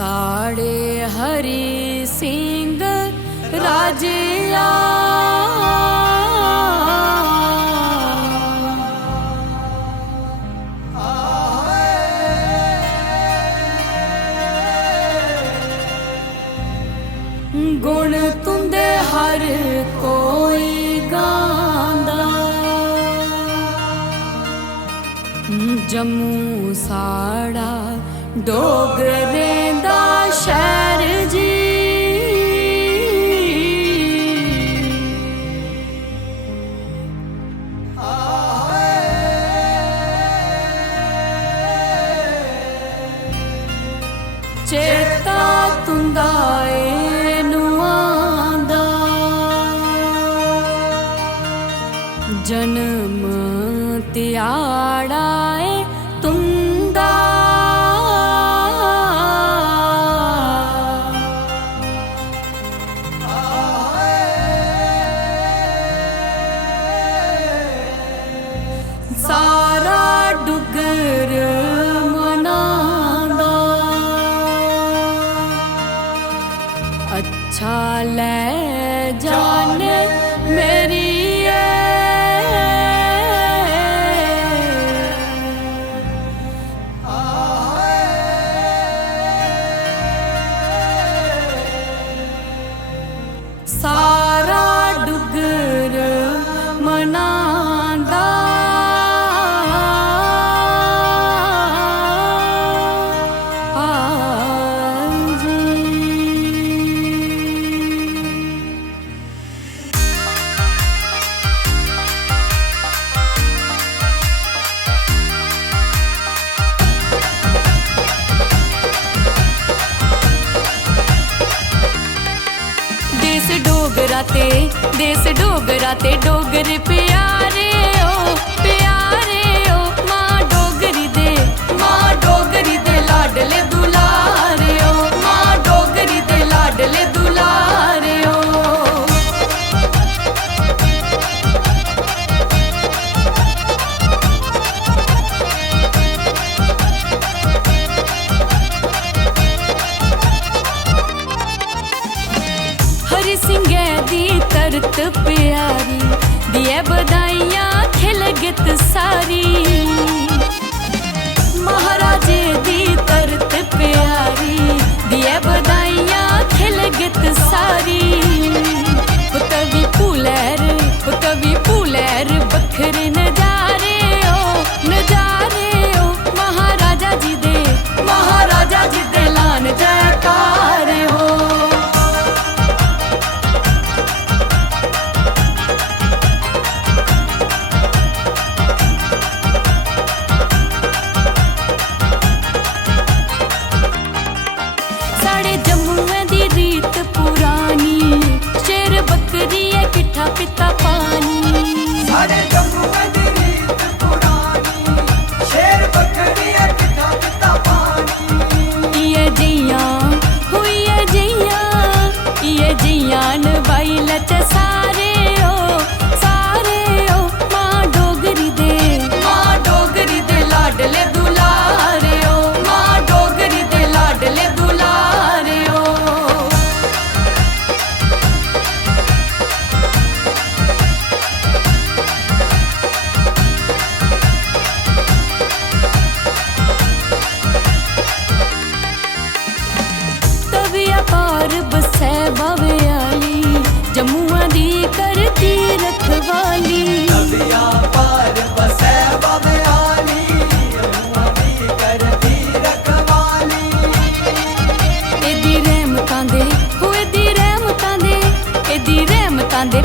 साड़े हरि सिंह राजिया गुण तुंदे हर कोई गांदा जम्मू साड़ा डोगरें दा शहर जी चेता तुंदा एनू आंदा जन्म त्याड़ा ए तुंदा सारा डुगर मनांदा अच्छा ले जाने मेरी सारा डुगर मनांदा देश डोगरा ते डोगर प्यारे ओ मां डोगरी दे लाडले दुलारे ओ मां डोगरी दे लाडले दुलारे ओ हरि सिंह दी तरत प्यारी दिए बधाइयां खिलगत सारी महाराजे दी तरत प्यारी दिए बधाइयां खिलगत सारी कवि पुलैर बखरे नजारे ओ महाराजा जी दे लान जयकार हो पिता पानी सारे जम्मू दी रीत पुरानी शेर बकरी किथा पिता पानी ये जियां नवाई लच सारे ओ मां डोगरी दे लाडले दुलारे ओ मां डोगरी दे लाडले दुलारे ओ पार बसै बावे आली जम्मुआ दी करती रखवाली नदिया पार बसै बावे आली जम्मुआ दी करती रखवाली एदी रहमतां दे एदी रहमतां दे